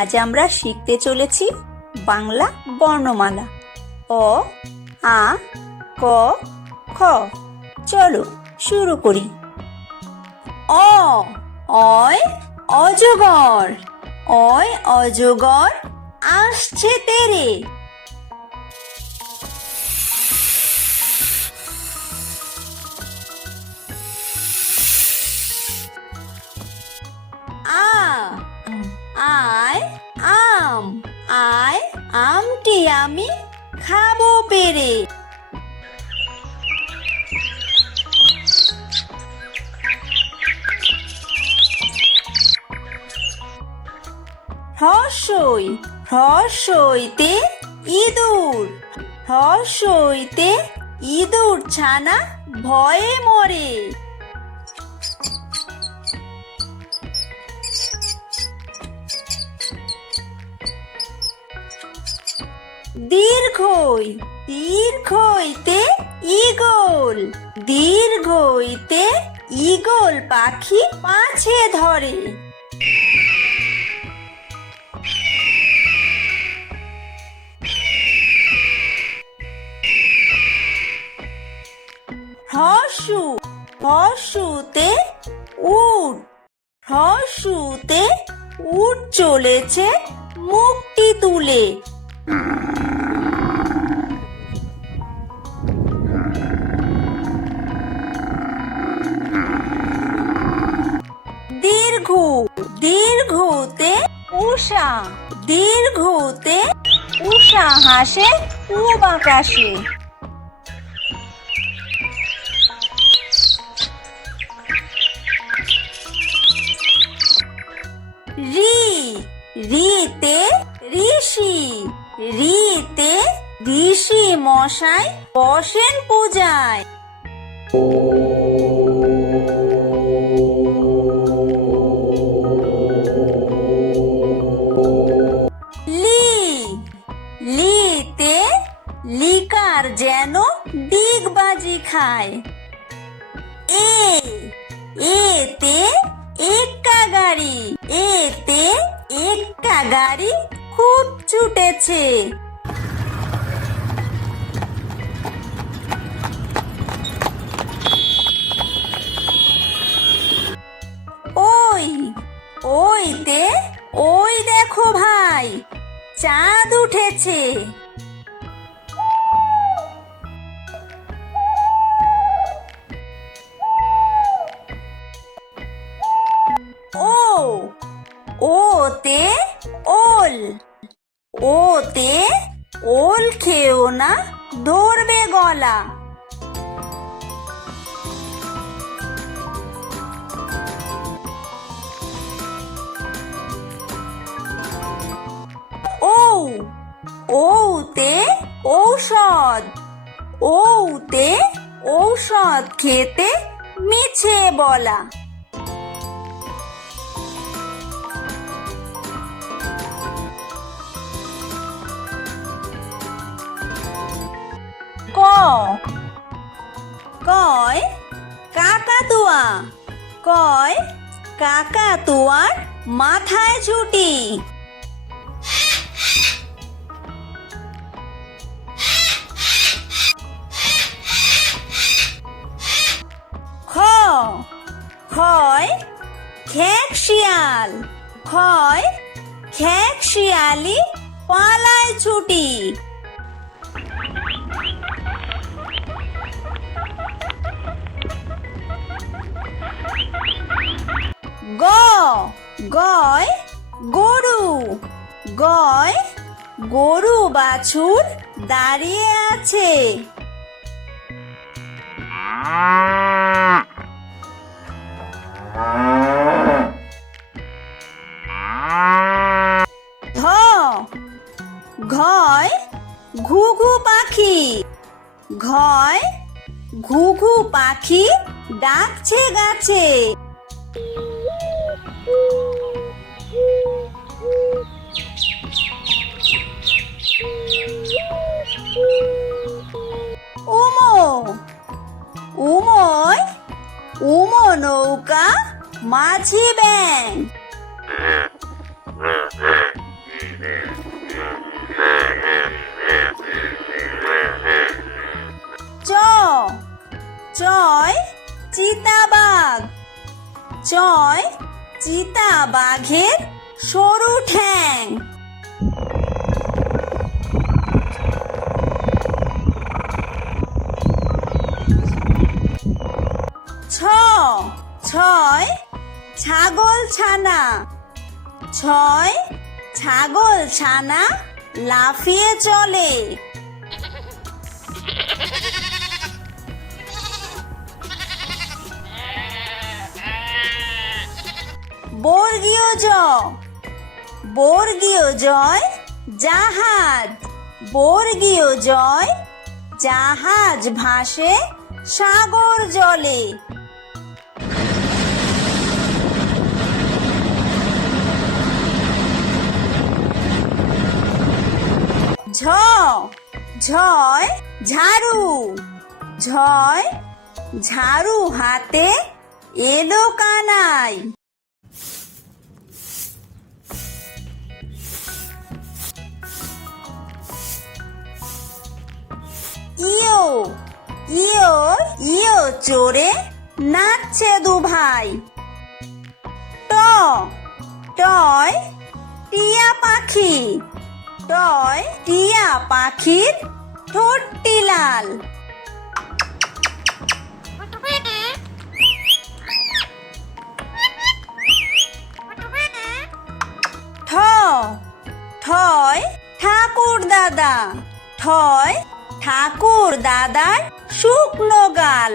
আজ আমরা শিখতে চলেছি বাংলা বর্ণমালা অ আ ক খ। চলো শুরু করি। অ অয় অজগর, অয় অজগর আসছে তেরে। আ আয় আম, আয় আমটি আমি খাবো পেরে। হ্রস্বই হ্রস্বইতে ইঁদুর, হ্রস্বইতে ইঁদুর ছানা ভয়ে মরে। দীর্ঘই দীর্ঘইতে ঈগল, দীর্ঘইতে ঈগল পাখি পাছে ধরে। হ্রস্বু হ্রস্বুতে উট, হ্রস্বুতে উট চলেছে মুখটি তুলে। দীর্ঘ দীর্ঘতে উষা, দীর্ঘতে উষা হাসে পূব আকাশে। রি রিতে ঋষি, রিতে ঋষি মশাই বসেন পূজায়। লি লিতে লিকার যেন ডিগবাজি খায়। এ এতে এক্কা গাড়ি, এতে এক্কা গাড়ি খুব ছুটেছে। ওই ওইতে ওই দেখো ভাই চাঁদ উঠেছে। ও ওতে ওল, ওতে ওল খেও না ধরবে গলা। ও ওতে ঔষধ, ওতে ঔষধ খেতে মিছে বলা। ক কয় কাকাতুয়া, কয় কাকাতুয়ার মাথায় ছুটি। খ খয় খেক শিয়াল, খয় খেক শিয়ালি পালায় ছুটি। গ গয় গরু, গয় গরু বাছুর দাঁড়িয়ে আছে। ধ ঘয় ঘুঘু পাখি, ঘয় ঘুঘু পাখি ডাকছে গাছে। উমো উময় উমো নৌকা মাঝি ব্যাং। চয় চিতাবাঘ। চয় চিতাবাঘের সরু ঠ্যাং। ছয় ছাগল ছানা। ছয় ছাগল ছানা লাফিয়ে চলে। বর্গীয় জ। বর্গীয় জয় জাহাজ। বর্গীয় জয় জাহাজ ভাসে সাগর জলে। ঝ। ঝয় ঝাড়ু। ঝয় ঝাড়ু হাতে এলো কানাই। ইয়ো। ইয়ো ইয়ো চড়ে নাচছে দুভাই। ট। টয় টিয়া পাখি। টয় টিয়া পাখির ঠোঁটটি লাল। ঠ। ঠয় ঠাকুর দাদা। ঠয় ঠাকুর দাদার শুকনো গাল।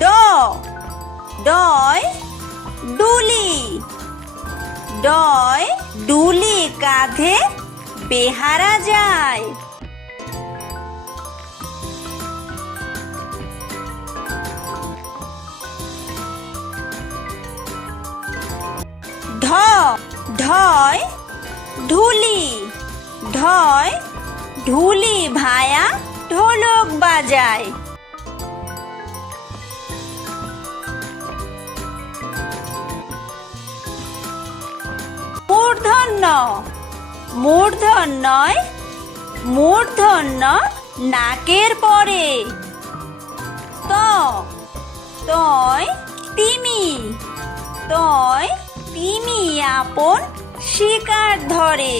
ড। ডয় ডুলি। ডয় ডুলি কাঁধে বেহারা যায়। ঢ। ঢয় ঢুলি। ঢয় ঢুলি ভায়া ঢোলক বাজায়। মূর্ধন্য। মূর্ধন্যয় মূর্ধন্য নাকের পরে। ত। তয় তিমি। তয় তিমি আপন শিকার ধরে।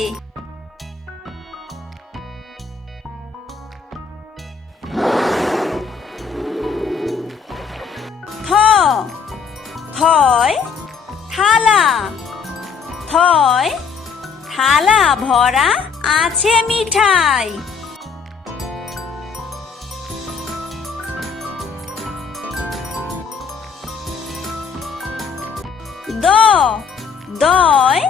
থ। থয় থালা। থয় থালা ভরা আছে মিঠাই। দ। দয়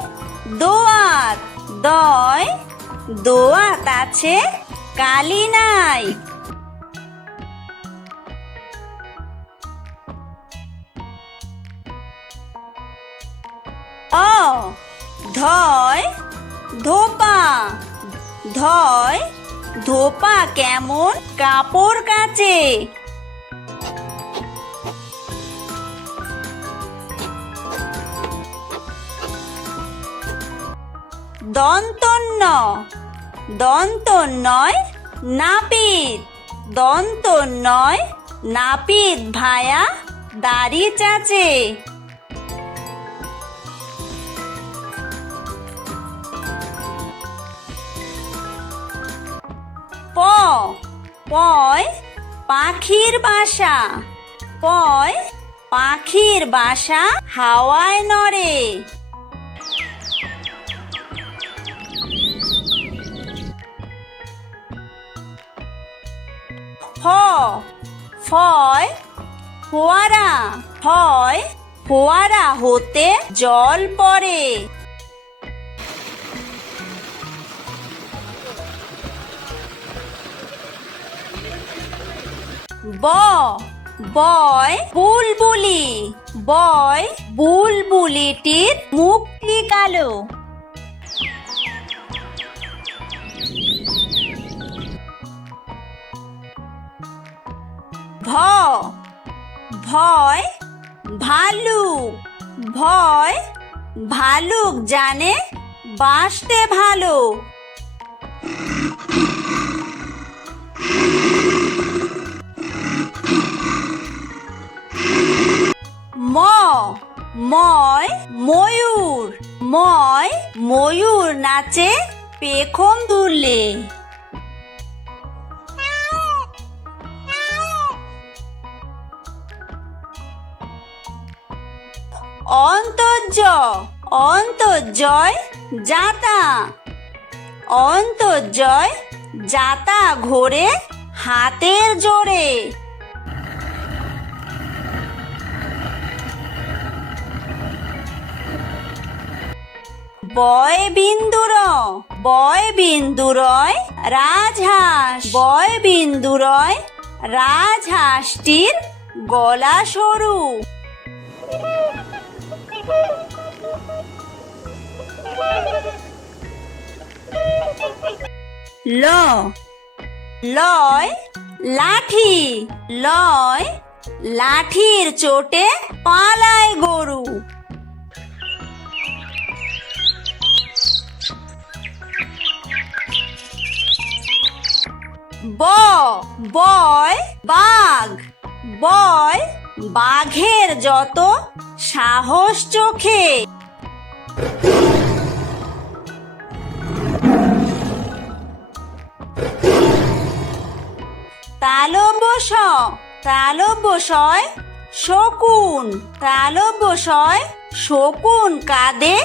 দোয়াত। দয় দোয়াত আছে কালি নাই। অ। ধয় ধোপা। ধয় ধোপা কেমন কাপড় কাচে। দন্তন্য। দন্তন্যয় নাপিত। দন্তন্যয় নাপিত ভায়া দাড়ি চাচে। প। পয় পাখির বাসা। পয় পাখির বাসা হাওয়ায় নড়ে। ফ। ফয় ফোয়ারা। ফয় ফোয়ারা হতে জল পড়ে। ব। বয় বুলবুলি। বয় বুলবুলিটির মুখটি কালো। ভ। ভয় ভালুক। ভয় ভালুক জানে বাসতে ভালো। ম ময় ময়ূর। ময় ময়ূর নাচে পেখম দুললে। অন্তর্য অন্তর্জয় যাতা। অন্তর্জয় যাতা ঘোরে হাতের জোরে। বয় বিন্দুর বয় বিন্দুরয় রাজহাঁস। বয় বিন্দুরয় রাজহাঁসটির গলা সরু। ল লয় লাঠি। লয় লাঠির চোটে পালায় গরু। ব বয় বাঘ। বয় বাঘের যত সাহস চোখে। তালব্য তালব্যশয় শকুন। তালব্যশয় শকুন কাঁদে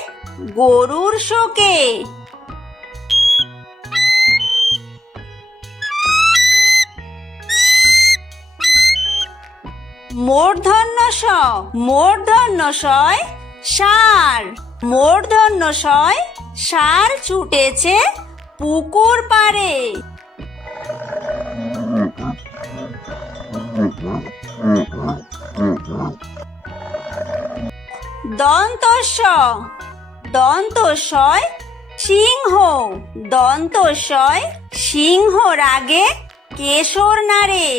গরুর শোকে। মূর্ধন্য ষ মূর্ধন্য শয় ষাঁড়। মূর্ধন্য শয় ষাঁড় ছুটেছে পুকুর পাড়ে। দন্তস্ব দন্তস্বয় সিংহ। দন্তস্বয় সিংহ রাগে কেশর নাড়ে।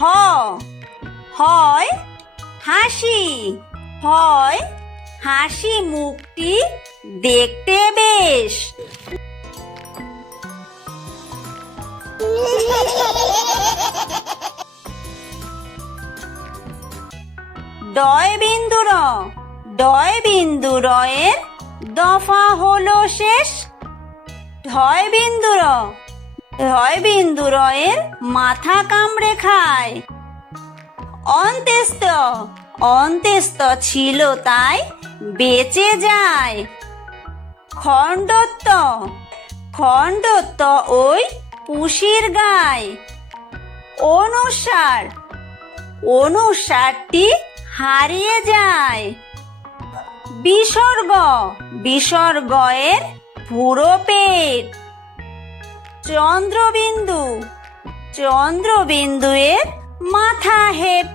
হ হয় হাসি। হয় হাসি মুখটি দেখতে বেশ। ডয় বিন্দুর ডয় বিন্দুরয়ের দফা হলো শেষ। ঢয় বিন্দুর ঢয় বিন্দুরয়ের মাথা কামড়ে খায়। অন্ত্যেস্ত অন্ত্যেস্ত ছিল তাই বেঁচে যায়। খণ্ডত্ব খণ্ডত্ব ওই পুষির গায়। অনুসার অনুসারটি হারিয়ে যায়। বিসর্গ বিসর্গয়ের পুরো পেট। চন্দ্রবিন্দু চন্দ্রবিন্দুয়ের মাথা হেঁট।